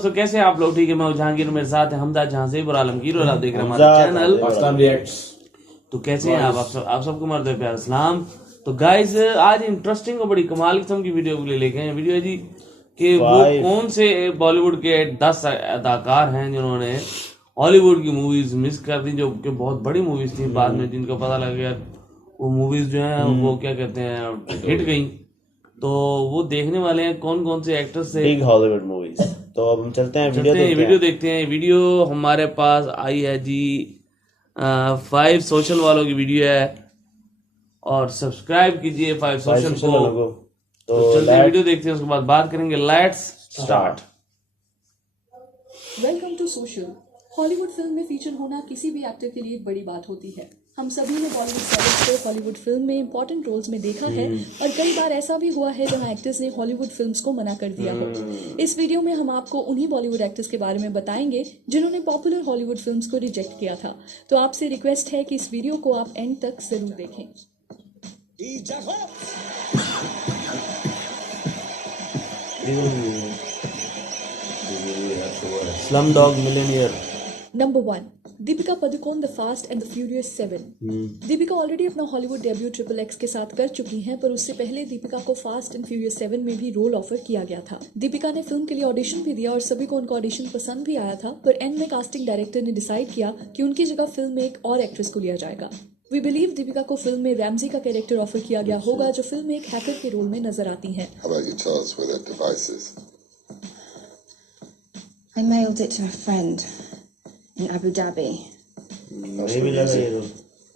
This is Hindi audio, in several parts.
तो कैसे हैं आप लोग? ठीक है, मैं जहांगीर, मेरे साथ है हमदा जहां और आलमगीर और आप देख रहे हैं हमारा चैनल पाकिस्तान रिएक्ट्स। तो कैसे हैं आप सबको मरते प्यार सलाम। तो गाइस आज इंटरेस्टिंग और बड़ी कमाल किस्म की वीडियो ले लेके आए वीडियो है जी कि वो कौन से बॉलीवुड के 10 अदाकार हैं जिन्होंने हॉलीवुड की मूवीज मिस कर दी, जो कि बहुत बड़ी मूवीज थी, बाद में जिनको पता लग गया वो मूवीज जो हैं वो क्या कहते हैं हिट गई। तो वो देखने वाले हैं कौन कौन से एक्टर्स से बिग हॉलीवुड मूवीज। तो अब हम चलते हैं वीडियो देखते हैं। वीडियो हमारे पास आई है जी 5 सोशल वालों की वीडियो है और सब्सक्राइब कीजिए 5 सोशल को। तो चलते हैं वीडियो देखते हैं, उसके बाद बात करेंगे। Let's start. Welcome to social. Hollywood film में फीचर होना किसी भी एक्टर के लिए एक बड़ी बात होती है। हम सभी ने बॉलीवुड स्टार्स को हॉलीवुड फिल्म में इंपॉर्टेंट रोल्स में देखा है और कई बार ऐसा भी हुआ है जहां एक्टर्स ने हॉलीवुड फिल्म्स को मना कर दिया हो। इस वीडियो में हम आपको उन्हीं बॉलीवुड एक्टर्स के बारे में बताएंगे जिन्होंने पॉपुलर हॉलीवुड फिल्म्स को रिजेक्ट किया था। तो आपसे रिक्वेस्ट है कि इस वीडियो को आप एंड तक जरूर देखें। Slumdog millionaire. Number 1, Deepika Padukone, the fast and the furious 7। Deepika already अपना हॉलीवुड डेब्यू XXX के साथ कर चुकी हैं, पर उससे पहले दीपिका को फास्ट एंड फ्यूरियस 7 में भी रोल ऑफर किया गया था। दीपिका ने फिल्म के लिए ऑडिशन भी दिया और सभी को उनका ऑडिशन पसंद भी आया था, पर एंड में कास्टिंग डायरेक्टर ने डिसाइड किया कि उनकी जगह फिल्म में एक और एक्ट्रेस को लिया जाएगा। वी बिलीव दीपिका को फिल्म में रैमजी का कैरेक्टर ऑफर किया गया होगा, जो फिल्म में एक हैकर के रोल में नजर आती हैं। I mailed it to a friend in Abu Dhabi.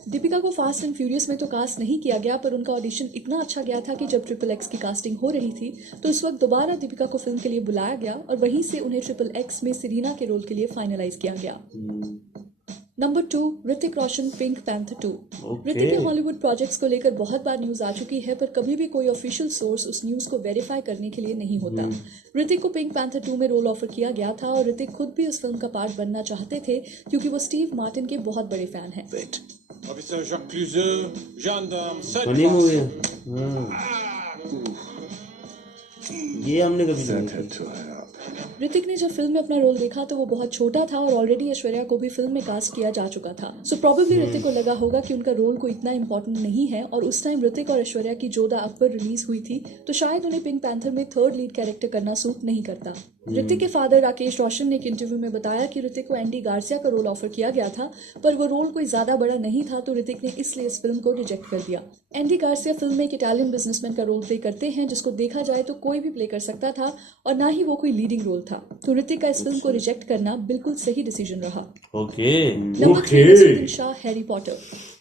Deepika को फास्ट एंड फ्यूरियस में तो कास्ट नहीं किया गया, पर उनका ऑडिशन इतना अच्छा गया था कि जब XXX की कास्टिंग हो रही थी तो उस वक्त दोबारा दीपिका को फिल्म के लिए बुलाया गया और वहीं से उन्हें XXX में सेरीना के रोल के लिए फाइनलाइज किया गया। Number 2, Hrithik Roshan, pink panther 2। Hrithik के हॉलीवुड प्रोजेक्ट्स को लेकर बहुत बार न्यूज आ चुकी है, पर कभी भी कोई ऑफिशियल सोर्स उस न्यूज को वेरीफाई करने के लिए नहीं होता। ऋतिक को पिंक पैंथर 2 में रोल ऑफर किया गया था और ऋतिक खुद भी उस फिल्म का पार्ट बनना चाहते थे क्योंकि वो स्टीव मार्टिन के बहुत बड़े फैन हैं। ये हमने कभी नहीं। ऋतिक ने जब फिल्म में अपना रोल देखा तो वो बहुत छोटा था और ऑलरेडी ऐश्वर्या को भी फिल्म में कास्ट किया जा चुका था। सो प्रोबेबली ऋतिक को लगा होगा कि उनका रोल कोई इतना इंपॉर्टेंट नहीं है, और उस टाइम ऋतिक और ऐश्वर्या की जोधा अकबर रिलीज हुई थी तो शायद उन्हें पिंक पैंथर में थर्ड लीड कैरेक्टर करना सूट नहीं करता। ऋतिक के फादर राकेश रोशन ने एक इंटरव्यू में बताया कि ऋतिक को एंडी गार्सिया का रोल ऑफर किया गया था, पर वो रोल कोई ज्यादा बड़ा नहीं था तो ऋतिक ने इसलिए इस फिल्म को रिजेक्ट कर दिया। एंडी गार्सिया फिल्म में एक इटालियन बिजनेसमैन का रोल प्ले करते हैं, जिसको देखा जाए तो कोई भी प्ले कर सकता था और ना ही वो कोई लीडिंग रोल था, तो ऋतिक का इस फिल्म को रिजेक्ट करना बिल्कुल सही डिसीजन रहा। Number 3, Naseeruddin Shah, Harry Potter.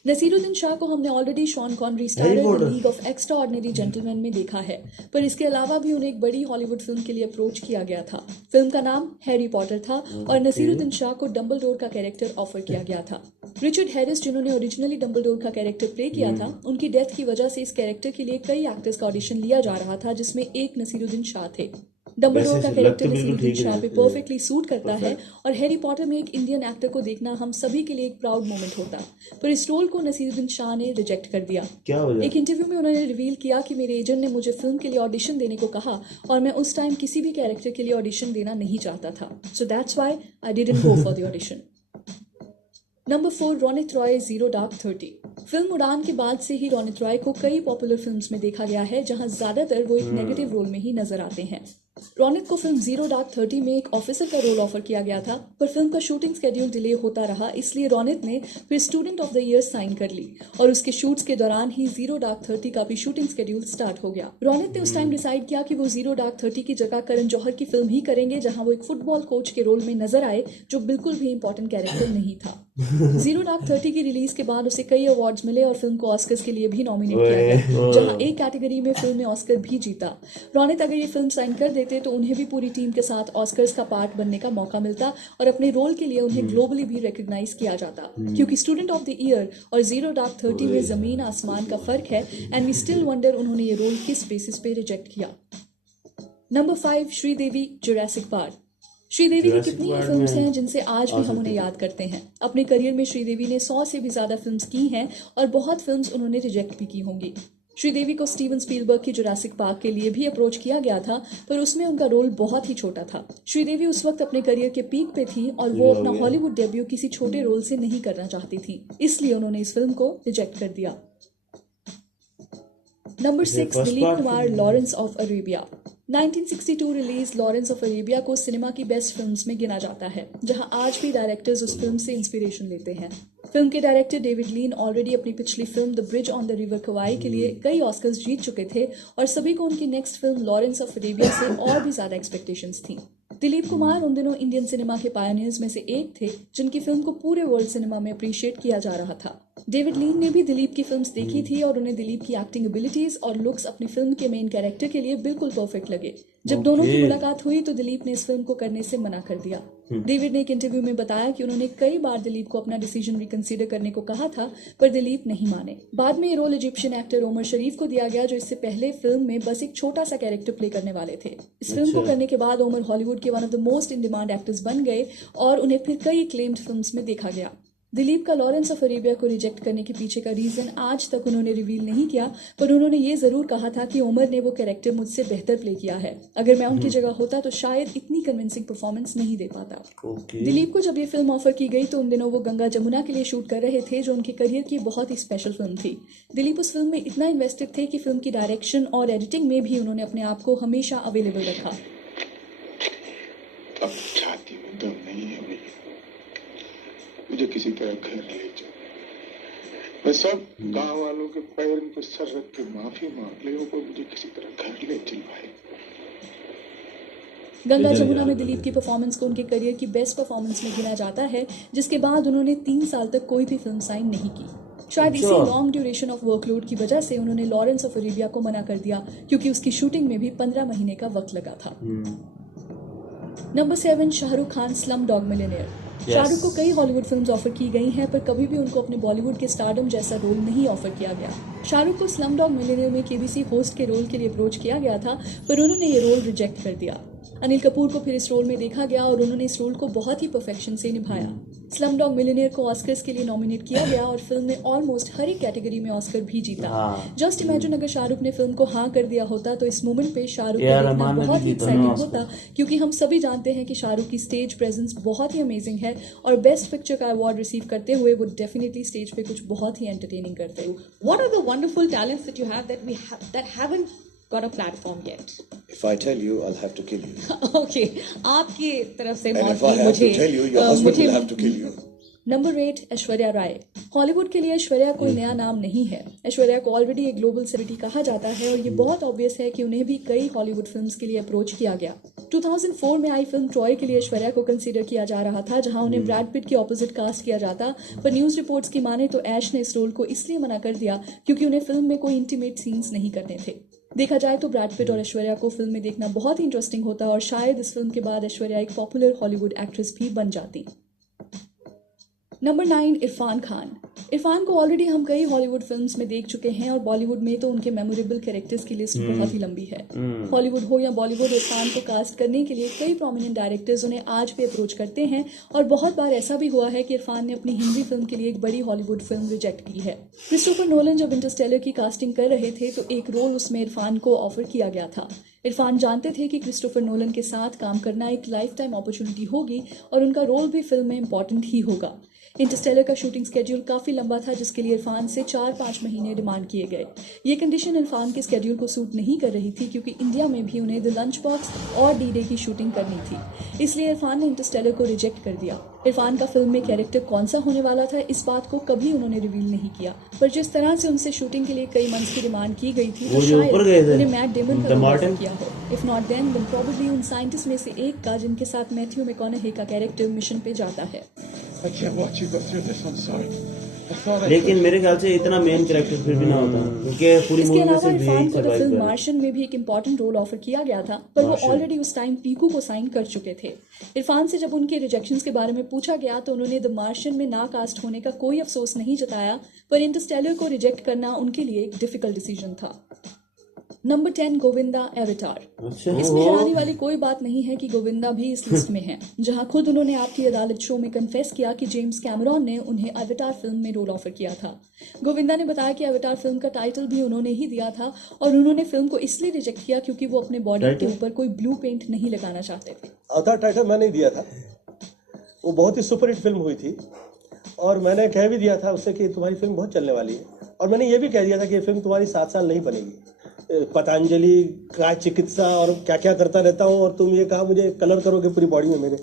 Naseeruddin Shah को हमने already Sean Connery starrer League of Extraordinary Gentleman में देखा है, पर इसके अलावा भी उन्हें एक बड़ी हॉलीवुड फिल्म के लिए अप्रोच किया गया था। फिल्म का नाम हैरी पॉटर था और नसीरुद्दीन शाह को डंबलडोर का कैरेक्टर ऑफर किया गया था। रिचर्ड हैरिस, जिन्होंने ओरिजिनली डंबलडोर का कैरेक्टर प्ले किया था, उनकी डेथ की वजह से इस कैरेक्टर के लिए कई एक्टर्स का ऑडिशन लिया जा रहा था, जिसमें एक नसीरुद्दीन शाह थे। डंबलडोर का कैरेक्टर नसीरुद्दीन शाह पे परफेक्टली सूट करता है और हैरी पॉटर में एक इंडियन एक्टर को देखना हम सभी के लिए एक प्राउड मोमेंट होता, पर इस रोल को नसीरुद्दीन शाह ने रिजेक्ट कर दिया। एक इंटरव्यू में उन्होंने रिवील किया कि मेरे एजेंट ने मुझे फिल्म के लिए ऑडिशन देने को कहा और मैं उस टाइम किसी भी कैरेक्टर के लिए ऑडिशन देना नहीं चाहता था, so that's why I didn't go for the audition. Number 4, Ronit Roy, zero dark 30। Film उड़ान के बाद से ही रोनित रॉय को कई पॉपुलर फिल्म्स में देखा गया है, जहां ज्यादातर वो एक नेगेटिव रोल में ही नजर आते हैं। रोनित को फिल्म जीरो डार्क 30 में एक ऑफिसर का रोल ऑफर किया गया था, पर फिल्म का शूटिंग स्केड्यूल डिले होता रहा, इसलिए रोनित ने फिर Student of the Year sign कर ली और उसके शूट्स के दौरान ही जीरो डार्क 30 का भी शूटिंग स्केड्यूल स्टार्ट हो गया। रोनित ने उस टाइम डिसाइड किया कि वो जीरो डार्क 30 की जगह करण जौहर की फिल्म ही करेंगे, जहां वो एक फुटबॉल कोच के रोल में नजर आए, जो बिल्कुल भी इंपॉर्टेंट कैरेक्टर नहीं था। जीरो डार्क 30 की रिलीज के बाद उसे कई अवार्ड्स मिले और फिल्म को ऑस्कर्स के लिए भी नॉमिनेट किया गया, जहां एक कैटेगरी में फिल्म ने ऑस्कर भी जीता। रोनित अगर ये फिल्म साइन कर देते तो उन्हें भी पूरी टीम के साथ ऑस्कर्स का पार्ट बनने का मौका मिलता और अपने रोल के लिए उन्हें ग्लोबली भी रिकॉग्नाइज किया जाता, क्योंकि स्टूडेंट ऑफ द ईयर और जीरो डार्क 30 में जमीन आसमान का फर्क है, एंड वी स्टिल वंडर उन्होंने ये रोल किस बेसिस पे रिजेक्ट किया। Number 5, Sridevi, Jurassic park. Sridevi की कितनी ही फिल्म्स हैं जिनसे आज भी हम उन्हें याद करते हैं। अपने करियर में श्रीदेवी ने 100 से भी ज्यादा फिल्म्स की हैं और बहुत फिल्म्स उन्होंने रिजेक्ट भी की होंगी। श्रीदेवी को स्टीवन स्पीलबर्ग की जुरासिक पार्क के लिए भी अप्रोच किया गया था, पर उसमें उनका रोल बहुत ही छोटा था। श्रीदेवी उस वक्त अपने करियर के पीक पे थी और वो अपना हॉलीवुड डेब्यू किसी छोटे रोल से नहीं करना चाहती थी, इसलिए उन्होंने इस फिल्म को रिजेक्ट कर दिया। Number 6, Dilip Kumar, Lawrence of Arabia. 1962 release Lawrence of Arabia को सिनेमा की बेस्ट फिल्म्स में गिना जाता है, जहां आज भी डायरेक्टर्स उस फिल्म से इंस्पिरेशन लेते हैं। फिल्म के डायरेक्टर डेविड लीन ऑलरेडी अपनी पिछली film the bridge on the river Kwai के लिए कई ऑस्कर्स जीत चुके थे और सभी को उनकी next film Lawrence of Arabia से और भी ज्यादा एक्सपेक्टेशंस थी। दिलीप कुमार उन दिनों इंडियन सिनेमा के पायनियर्स में से एक थे, जिनकी फिल्म को पूरे वर्ल्ड सिनेमा में अप्रिशिएट किया जा रहा था। डेविड लीन ने भी दिलीप की फिल्म्स देखी थी और उन्हें दिलीप की एक्टिंग एबिलिटीज और लुक्स अपनी फिल्म के मेन कैरेक्टर के लिए बिल्कुल परफेक्ट लगे। जब दोनों की मुलाकात हुई तो दिलीप ने इस फिल्म को करने से मना कर दिया। डेविड ने एक इंटरव्यू में बताया कि उन्होंने कई बार दिलीप को अपना डिसीजन रिकंसीडर करने को कहा था, पर दिलीप नहीं माने। बाद में ये रोल इजिप्शियन एक्टर ओमर शरीफ को दिया गया, जो इससे पहले फिल्म में बस एक छोटा सा कैरेक्टर प्ले करने वाले थे। इस फिल्म को करने के बाद ओमर हॉलीवुड के one of the most in demand actors बन गए और उन्हें फिर कई एक्लेम्ड फिल्म्स में देखा गया। दिलीप का लॉरेंस ऑफ अरेबिया को रिजेक्ट करने के पीछे का रीजन आज तक उन्होंने रिवील नहीं किया, पर उन्होंने ये जरूर कहा था कि ओमर ने वो कैरेक्टर मुझसे बेहतर प्ले किया है। अगर मैं उनकी जगह होता तो शायद इतनी कन्विंसिंग परफॉर्मेंस नहीं दे पाता। दिलीप को जब ये फिल्म ऑफर की गई तो उन दिनों वो गंगा जमुना के लिए शूट कर रहे थे, जो उनके करियर की बहुत ही स्पेशल फिल्म थी। दिलीप उस फिल्म में इतना इन्वेस्टेड थे कि फिल्म की डायरेक्शन और एडिटिंग में भी उन्होंने अपने आप को हमेशा अवेलेबल रखा। अब छाती में दम नहीं है भैया, मुझे किसी तरह घर ले जाओ। मैं सब गांव वालों के पैर पर सर रख के माफी मांग ले, पर मुझे किसी तरह घर ले चल भाई। गंगा जमुना में दिलीप की परफॉर्मेंस को उनके करियर की बेस्ट परफॉर्मेंस में गिना जाता है, जिसके बाद उन्होंने 3 साल तक कोई भी फिल्म साइन नहीं की। शायद इसी लॉन्ग ड्यूरेशन ऑफ वर्कलोड की वजह से उन्होंने लॉरेंस ऑफ अरेबिया को मना कर दिया, क्योंकि उसकी शूटिंग में भी 15 महीने का वक्त लगा था। Number 7, Shahrukh Khan, slum dog millionaire. Shahrukh को कई हॉलीवुड फिल्म्स ऑफर की गई हैं, पर कभी भी उनको अपने बॉलीवुड के स्टारडम जैसा रोल नहीं ऑफर किया गया। शाहरुख को स्लम डॉग मिलियनेयर में केबीसी होस्ट के रोल के लिए अप्रोच किया गया था, पर उन्होंने ये रोल रिजेक्ट कर दिया। अनिल कपूर को फिर इस रोल में देखा गया और उन्होंने इस रोल को बहुत ही परफेक्शन से निभाया। स्लम डॉग मिलियनेयर को ऑस्कर्स के लिए नॉमिनेट किया गया और फिल्म ने ऑलमोस्ट हर एक कैटेगरी में ऑस्कर भी जीता। जस्ट इमेजिन अगर शाहरुख ने फिल्म को हाँ कर दिया होता तो इस मोमेंट पे शाहरुख का देखना बहुत ही एक्साइटिंग होता, क्योंकि हम सभी जानते हैं कि शाहरुख की स्टेज प्रेजेंस बहुत ही अमेजिंग है और बेस्ट पिक्चर का अवार्ड रिसीव करते हुए वो डेफिनेटली स्टेज पे कुछ बहुत ही एंटरटेनिंग करते हैं। What are the wonderful talents that you have that haven't got a platform yet? If I tell you, I'll have to kill you. Okay, आपकी तरफ से And मौत if I की have मुझे to tell you, your husband will have to kill you. Number 8, Aishwarya Rai. Hollywood के लिए ऐश्वर्या कोई नया नाम नहीं है। ऐश्वर्या को ऑलरेडी एक ग्लोबल सेलिब्रिटी कहा जाता है और ये बहुत ऑब्वियस है कि उन्हें भी कई हॉलीवुड फिल्म्स के लिए अप्रोच किया गया। 2004 में आई फिल्म ट्रॉय के लिए ऐश्वर्या को कंसीडर किया जा रहा था, जहां उन्हें ब्रैड पिट के ऑपोजिट कास्ट किया जाता, पर न्यूज रिपोर्ट्स की माने तो ऐश ने इस रोल को इसलिए मना कर दिया क्योंकि उन्हें फिल्म में कोई इंटीमेट सीन्स नहीं करने थे। देखा जाए तो ब्रैड पिट और ऐश्वर्या को फिल्म में देखना बहुत ही इंटरेस्टिंग होता और शायद इस फिल्म के बाद ऐश्वर्या एक पॉपुलर हॉलीवुड एक्ट्रेस भी बन जाती। नंबर 9, इरफान खान। इरफान को ऑलरेडी हम कई हॉलीवुड फिल्म्स में देख चुके हैं और बॉलीवुड में तो उनके मेमोरेबल कैरेक्टर्स की लिस्ट बहुत ही लंबी है। हॉलीवुड हो या बॉलीवुड, इरफान को कास्ट करने के लिए कई प्रोमिनेंट डायरेक्टर्स उन्हें आज भी अप्रोच करते हैं और बहुत बार ऐसा भी हुआ है कि इरफान ने अपनी हिंदी फिल्म के लिए एक बड़ी हॉलीवुड फिल्म रिजेक्ट की है। क्रिस्टोफर नोलन जब इंटरस्टेलर की कास्टिंग कर रहे थे तो एक रोल उसमें इरफान को ऑफर किया गया था। इरफान जानते थे कि क्रिस्टोफर नोलन के साथ काम करना एक लाइफ टाइम अपॉर्चुनिटी होगी और उनका रोल भी फिल्म में इंपॉर्टेंट ही होगा। इंटरस्टेलर का शूटिंग स्केड्यूल काफी लंबा था, जिसके लिए इरफान से 4-5 महीने डिमांड किए गए। ये कंडीशन इरफान के स्केड्यूल को सूट नहीं कर रही थी, क्योंकि इंडिया में भी उन्हें द लंच बॉक्स और डी-डे की शूटिंग करनी थी। इसलिए इरफान ने इंटरस्टेलर को रिजेक्ट कर दिया। इरफान का फिल्म में कैरेक्टर कौन सा होने वाला था, इस बात को कभी उन्होंने रिवील नहीं किया, पर जिस तरह से उनसे शूटिंग के लिए कई मंथ्स की डिमांड की गई थी तो शायद उन्हें मैट डेमन का रोल ऑफर किया हो। इफ नॉट देन प्रोबेबली उन साइंटिस्ट में से एक का जिनके साथ मैथ्यू मैकॉनही का कैरेक्टर मिशन पे जाता है। I can't watch you go through this. I'm sorry. I thought I लेकिन मेरे ख्याल से इतना मेन कैरेक्टर फिर भी ना होता, क्योंकि पूरी इसके मूवी में अलावा सिर्फ इरफान यही को द सर्वाइव फिल्म कर मार्शन में भी एक इम्पॉर्टेंट रोल ऑफर किया गया था, पर वो ऑलरेडी उस टाइम पीकू को साइन कर चुके थे। इरफान से जब उनके रिजेक्शंस के बारे में पूछा गया तो उन्होंने द मार्शन में ना कास्ट होने का कोई अफसोस नहीं जताया, पर इंटरस्टेलर को रिजेक्ट करना उनके लिए एक डिफिकल्ट डिसीजन था। Number 10 Govinda Avatar. अच्छा इसमें हैरानी वाली कोई बात नहीं है कि गोविंदा भी इस लिस्ट में है, जहां खुद उन्होंने आपकी अदालत शो में कन्फेस किया कि जेम्स कैमरॉन ने उन्हें एविटार फिल्म में रोल ऑफर किया था। गोविंदा ने बताया कि एविटार फिल्म का टाइटल भी उन्होंने ही दिया था और उन्होंने फिल्म को इसलिए रिजेक्ट किया क्योंकि वो अपने बॉडी के ऊपर कोई ब्लू पेंट नहीं लगाना चाहते थे। अवतार टाइटल मैंने ही दिया था, वो बहुत ही सुपरहिट फिल्म हुई थी और मैंने कह भी दिया था उससे कि तुम्हारी फिल्म बहुत चलने वाली है, और मैंने ये भी कह दिया था कि ये फिल्म तुम्हारी 7 साल नहीं बनेगी। पतंजलि का चिकित्सा और क्या क्या करता रहता हूँ और तुम ये कहा मुझे कलर करोगे पूरी बॉडी में मेरे,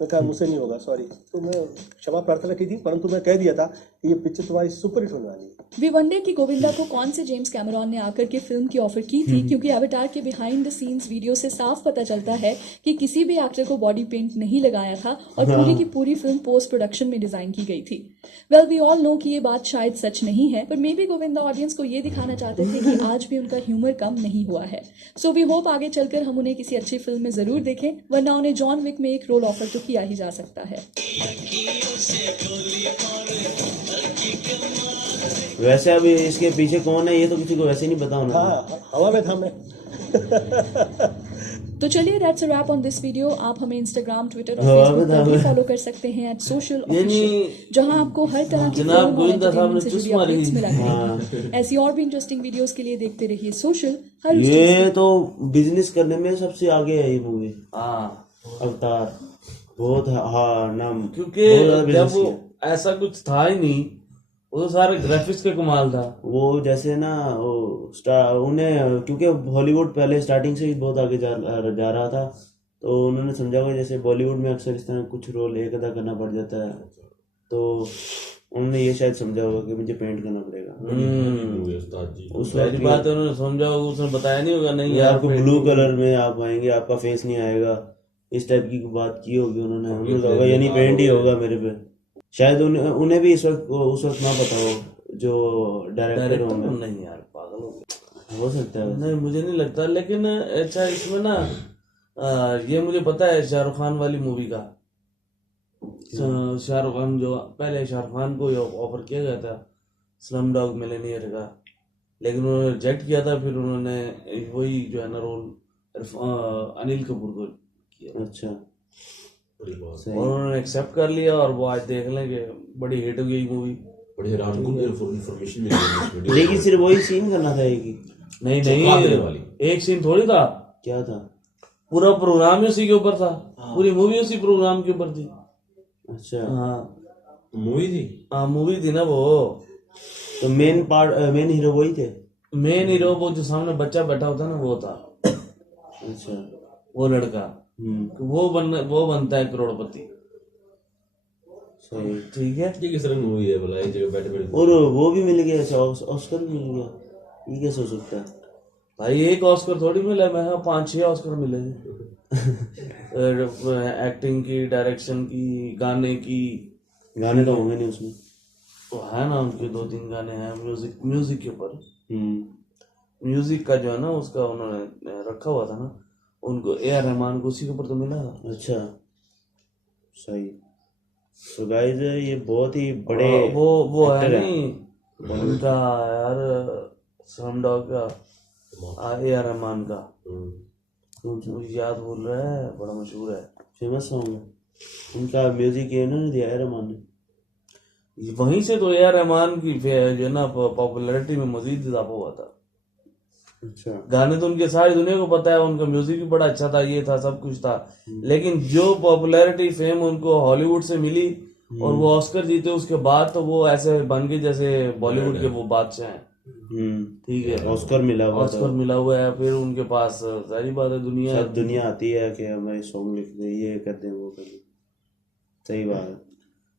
मैं कहा मुझसे नहीं होगा, सॉरी। तो मैं क्षमा प्रार्थना की थी, परंतु मैं कह दिया था कि ये पिक्चर तुम्हारी सुपरहिट होने वाली है। वी वंडर कि गोविंदा को कौन से जेम्स कैमरॉन ने आकर के फिल्म की ऑफर की थी, क्योंकि एविटार के बिहाइंड द सीन्स वीडियो से साफ पता चलता है कि किसी भी एक्टर को बॉडी पेंट नहीं लगाया था और पूरी की पूरी फिल्म पोस्ट प्रोडक्शन में डिजाइन की गई थी। वेल वी ऑल नो कि ये बात शायद सच नहीं है, पर मे बी गोविंदा ऑडियंस को ये दिखाना चाहते थे कि आज भी उनका ह्यूमर कम नहीं हुआ है। सो वी होप आगे चलकर हम उन्हें किसी अच्छी फिल्म में जरूर देखें, वरना उन्हें जॉन विक में एक रोल ऑफर तो किया ही जा सकता है। वैसे अब इसके पीछे कौन है ये तो किसी को वैसे नहीं पता होना। हाँ, हवा में था मैं। तो चलिए that's a wrap on this video. आप हमें इंस्टाग्राम, ट्विटर और फेसबुक पर भी फॉलो कर सकते हैं @socialofficial, जहां आपको हर तरह की जनाब फिल्म और गोविंदा साहब ने एंटरटेनमेंट से जुड़ी चुस्मा अपडेट्स रही। मिला करेंगी। ऐसी और भी इंटरेस्टिंग वीडियोस के लिए देखते रहिए सोशल। हर ये तो बिजनेस करने में सबसे आगे है ये मूवी हाँ, अवतार, बहुत हाँ नाम, क्योंकि बहुत ज्यादा जब business वो किया। ऐसा कुछ था ही नहीं, वो तो सारे ग्राफिक्स का कमाल था। वो जैसे ना वो उन्हें क्योंकि हॉलीवुड पहले स्टार्टिंग से ही बहुत आगे जा रहा था, तो उन्होंने समझा होगा जैसे बॉलीवुड में अक्सर इस तरह कुछ रोल एक अदा करना पड़ जाता है, तो उन्होंने ये शायद समझा होगा कि मुझे पेंट करना पड़ेगा। उस पहली बात है उन्होंने समझा होगा, उसने बताया नहीं होगा नहीं यार आपको ब्लू कलर में आप आएंगे, आपका फेस नहीं आएगा, इस टाइप की बात की होगी उन्होंने। उन्होंने कहा यानी पेंट ही होगा मेरे पे। शायद उन्हें भी उस वक्त ना पता हो जो डायरेक्टर होंगे। नहीं यार, पागल हो गए। हो सकता है। नहीं, मुझे नहीं लगता, लेकिन अच्छा इसमें ना ये मुझे पता है शाहरुख खान वाली मूवी का। शाहरुख खान जो पहले शाहरुख खान को ऑफर किया गया था स्लम डॉग मिलियनेयर का, लेकिन उन्होंने रिजेक्ट किया था। फिर उन्होंने वही जो है ना रोल अनिल कपूर को किया। अच्छा, और उन्होंने एक्सेप्ट कर लिया और वो आज देख लें कि बड़ी हिट हो गई मूवी। बड़ी हैरान को इन्फॉर्मेशन मिली है इस वीडियो लेकिन सिर्फ वही सीन करना था एक ही। नहीं चौंका देने वाली। एक सीन थोड़ी था, क्या था? पूरा प्रोग्राम ही उसी के ऊपर था। पूरी मूवी उसी प्रोग्राम के ऊपर थी। अच्छा, हाँ मूवी थी। हाँ मूवी थी ना वो। तो मेन हीरो वही थे। मेन हीरो वो जो सामने बच्चा बैठा होता ना वो था। अच्छा, वो लड़का वो बनता है करोड़पति। सही। ठीक है। ये किस तरह मूवी है भला, एक जगह बैठे बैठे। और वो भी मिल गया, अच्छा ऑस्कर भी मिल गया, ये कैसे हो सकता है? भाई एक ऑस्कर थोड़ी मिला, मैं 5-6 ऑस्कर मिले एक्टिंग की, डायरेक्शन की, गाने की। गाने तो होंगे नहीं उसमें। तो है ना उनके 2-3 गाने हैं म्यूजिक के ऊपर। म्यूजिक का जो है ना उसका उन्होंने रखा हुआ था ना, उनको AR रहमान को उसी के ऊपर तो मिला था। अच्छा, सही। तो गाइस ये बहुत ही बड़े वो है actor नहीं उनका यार स्लमडॉग का AR रहमान का, मुझे याद बोल रहा है, बड़ा मशहूर है, फेमस सॉन्ग है उनका। म्यूजिक ये उन्होंने दिया है रहमान ने। वहीं से तो AR रहमान की जो है ना पॉपुलैरिटी में मजीद इजाफा हुआ था। अच्छा, गाने तो उनके सारी दुनिया को पता है, उनका म्यूजिक भी बड़ा अच्छा था, ये था, सब कुछ था। लेकिन जो पॉपुलैरिटी फेम उनको हॉलीवुड से मिली और वो ऑस्कर जीते उसके बाद, तो वो ऐसे बन गए जैसे बॉलीवुड के वो बादशाह हैं। ठीक है, ऑस्कर मिला हुआ ऑस्कर मिला हुआ है। फिर उनके पास सारी बात है, सब दुनिया आती है कि हमारे सॉन्ग लिख दे, ये कर दे, वो कर दे। सही बात है।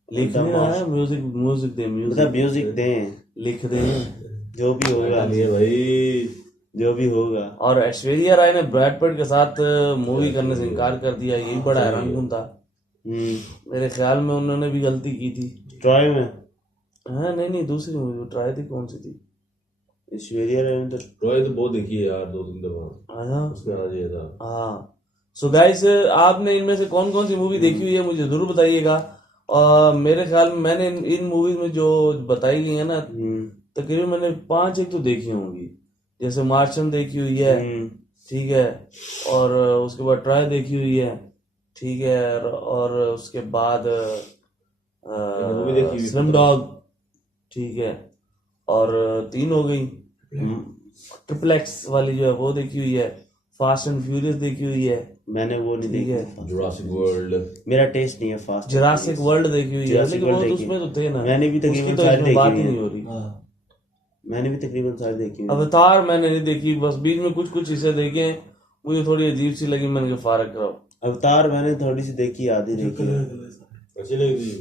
लिखने आया म्यूजिक दे, म्यूजिक दें, लिख दे, जो भी होगा भाई, जो भी होगा। और ऐश्वर्या राय ने ब्रैड पिट के साथ मूवी करने से इनकार कर दिया, यही बड़ा हैरानकुन था। मेरे ख्याल में उन्होंने भी गलती की थी। ट्राई में? हाँ नहीं दूसरी मूवी ट्राई थी, कौन सी थी? ऐश्वर्या राय ने तो ट्राई तो बहुत देखी है यार, 2-3 दफा। हाँ उसमें आज ये था। हाँ। सो गाइस आपने इनमें से कौन कौन सी मूवी देखी हुई है मुझे जरूर बताइएगा। और मेरे ख्याल में मैंने इन मूवीज में जो बताई गई है ना, तकरीबन मैंने 5 एक तो देखी होंगी। जैसे मार्शन देखी हुई है, ठीक है, और उसके बाद ट्राई देखी हुई है, ठीक है, और उसके बाद मूवी देखी हुई है। स्लम डॉग, ठीक है, और 3 हो गई। ट्रिपल एक्स वाली जो है वो देखी हुई है, फास्ट एंड फ्यूरियस देखी हुई है, मैंने वो नहीं ठीक देखी। है, जुरासिक वर्ल्ड। मेरा टेस्ट नहीं है फास्ट। जुरासिक वर्ल्ड देखी हुई है, जुरासिक लेकिन वो वर्ल्ड तो देखी उसमें तो थे ना, मैंने भी उसकी तकरीबन तो सारी इसमें देखी बात हुई ही है। नहीं हो रही। मैंने भी तकरीबन सारी देखी हुई है। अवतार मैंने नहीं देखी, बस बीच में कुछ कुछ हिस्से देखे, मुझे थोड़ी अजीब सी लगी, मैंने कहा फारक करो। अवतार मैंने थोड़ी सी देखी, आधी देखी है। अच्छी लगी।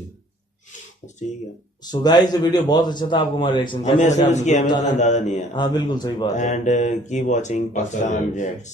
बस ठीक है। सो गाइस, ये वीडियो बहुत अच्छा था, आपको हमारा रिएक्शन हमें असल में इसकी अहमियत का अंदाजा नहीं है। हाँ बिल्कुल सही बात है। And keep watching Pakistan jets.